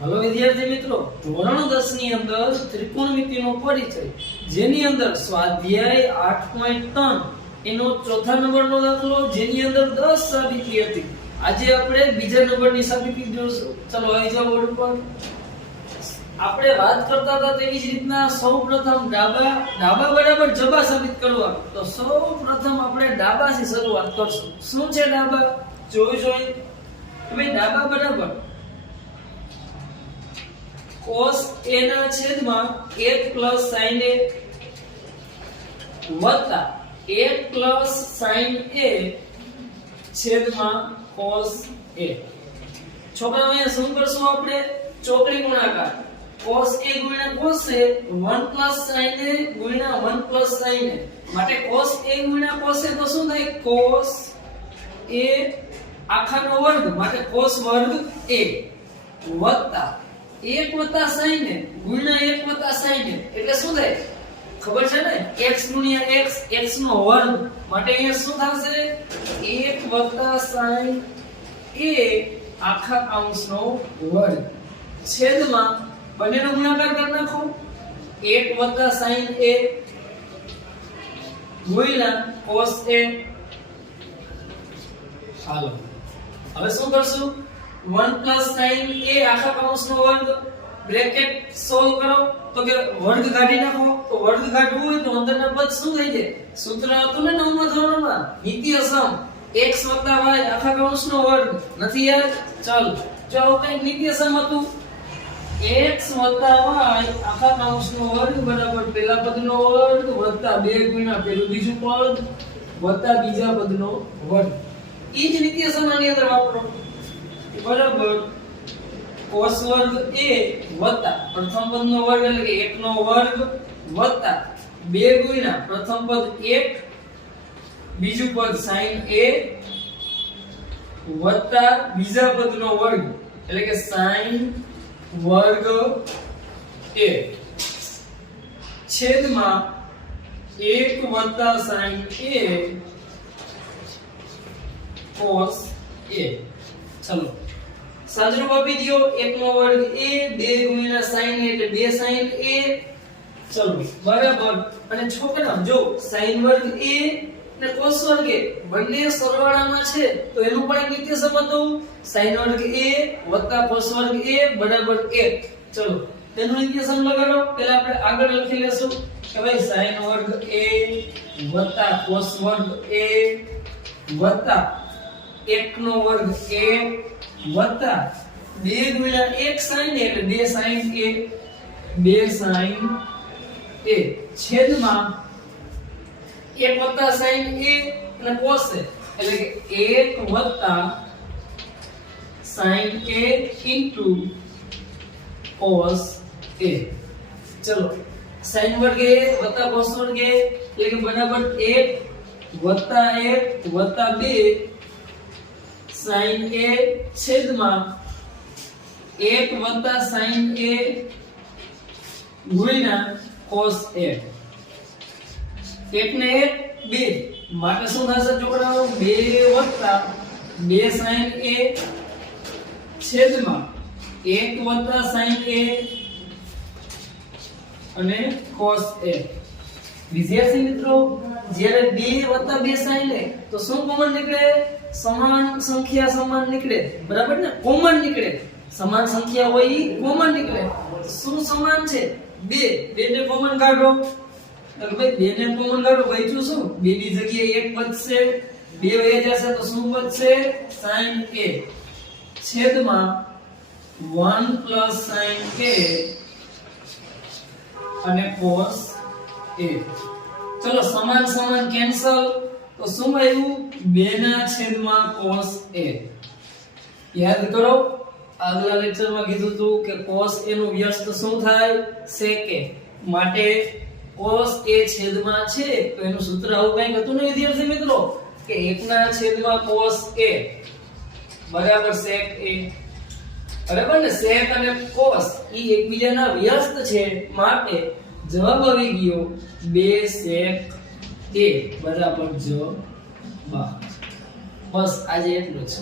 Hello विद्यार्थी मित्रों, ધોરણ 10 ની અંદર ત્રિકોણમિતિનો પરિચય જેની અંદર સ્વાધ્યાય 8.3 એનો ચોથા નંબરનો દાખલો જેની અંદર 10 સાબિતી હતી. આજે આપણે બીજા નંબરની સાબિતી જોઈશું. ચલો આવી જાઓ બોર્ડ પર. આપણે વાત કરતા હતા તેવી જ રીતના સૌપ્રથમ ડાબા બરાબર જબા સાબિત કરવા. તો સૌપ્રથમ આપણે ડાબાથી શરૂઆત કરશું. શું છે ડાબા? જોઈ ભાઈ ડાબા બરાબર cos a ના છેદમાં 1 plus sin a વત્તા 1 plus sin a છેદમાં cos a. છોકરાઓ અહીંયા શું કરશું આપણે? ચોકડી ગુણાકાર. cos a ગુણ્યા cos a 1 plus sin a ગુણ્યા 1 plus sin a. માટે cos a ગુણ્યા cos a તો શું થાય? cos a આખાનો વર્ગ, માટે cos વર્ગ a વત્તા 1 વત્તા sin a ગુણ્યા 1 વત્તા sin a એટલે શું થાય? ખબર છે ને? x ગુણ્યા x, x નો વર્ગ, માટે અહીંયા શું થશે? 1 વત્તા sin a આખા કૌંસનો વર્ગ છેદમાં બંનેનો ગુણાકાર કરી નાખો. 1 વત્તા sin a ગુણ્યા cos a. હાલો હવે શું કરશું? 1 plus sin a આખા કૌંસનો વર્ગ બ્રેકેટ સોલ્વ કરો. તો કે વર્ગ કાઢી નાખો. તો વર્ગ કાઢવું હોય તો અંદરના પદ શું થઈ જાય? સૂત્ર હતું ને 9મા ધોરણમાં, નિત્ય સમ x y આખા કૌંસનો વર્ગ. નથી યાદ? ચાલો જો કંઈક નિત્ય સમ હતું. x y આખા કૌંસનો વર્ગ બરાબર પહેલા પદનો વર્ગ વત્તા 2 ગુણ્યા પેલું બીજું પદ વત્તા બીજા પદનો વર્ગ. ઈ જ નિત્ય સમ આની અંદર વાપરો. બરાબર cos વર્ગ a વત્તા પ્રથમ પદનો વર્ગ એટલે કે 1 નો વર્ગ વત્તા 2 ગુણ્યા પ્રથમ પદ 1 બીજું પદ sin a વત્તા બીજા પદનો વર્ગ એટલે કે sin વર્ગ a છેદમાં 1 વત્તા sin a cos a. ચલો સાજરૂપ આપી દયો. 1 નો વર્ગ a 2 ગુણ્યા sin a એટલે 2 sin a. ચલો બરાબર. અને છોકરા જો sin વર્ગ a અને cos વર્ગ a બંને સરવાળામાં છે તો એનું પણ એક નિત્ય સમ હતું. sin વર્ગ a વત્તા cos વર્ગ a બરાબર 1. ચલો તેનું નિત્ય સમ લગાડો. પહેલા આપણે આગળ લખી લેશું કે ભાઈ sin વર્ગ a વત્તા cos વર્ગ a વત્તા 1 નો વર્ગ a વત્તા 2 ગુણ્યા 1 sin a એટલે 2 sin a 2 sin a છેદમાં 1 વત્તા sin a અને cos a એટલે કે 1 વત્તા sin a into cos a. ચલો sin વર્ગ a વત્તા cos વર્ગ a એટલે કે બરાબર 1 વત્તા 1 વત્તા 2 sin a છેદમાં 1 વત્તા sin a ગુણ્યા cos a. 1 ને 1 2 માટે શું થશે છોકરાઓ? 2 વત્તા 2 sin a છેદમાં 1 વત્તા sin a અને cos a. વિદ્યાર્થી મિત્રો જ્યારે 2 વત્તા 2 sin a તો શું કોમન નીકળે? સમાન સંખ્યા સમાન નીકળે. બરાબર ને? કોમન નીકળે. સમાન સંખ્યા હોય ઈ કોમન નીકળે. શું સમાન છે? 2 ને કોમન કાઢો. તો ભાઈ 2 ને કોમન કાઢો બચ્યું શું? 2 ની જગ્યાએ 1 બચશે. 2 વહી જશે તો શું બચશે? sin a છેદમાં 1 plus sin a અને cos a. ચલો સમાન સમાન કેન્સલ તો શું આવ્યું? 2 ના છેદમાં cos a. યાદ કરો આગલા લેક્ચરમાં કીધું હતું કે cos a નું વ્યસ્ત શું થાય? sec a. માટે cos a છેદમાં છે તો એનું સૂત્ર આવું કંઈક હતું ને વિદ્યાર્થી મિત્રો કે 1 ના છેદમાં cos a બરાબર sec a. બરાબર ને? sec અને cos ઈ એકબીજાના વ્યસ્ત છે માટે જવાબ આવી ગયો 2 sec a બરાબર જવાબ. બસ આજે એટલું જ.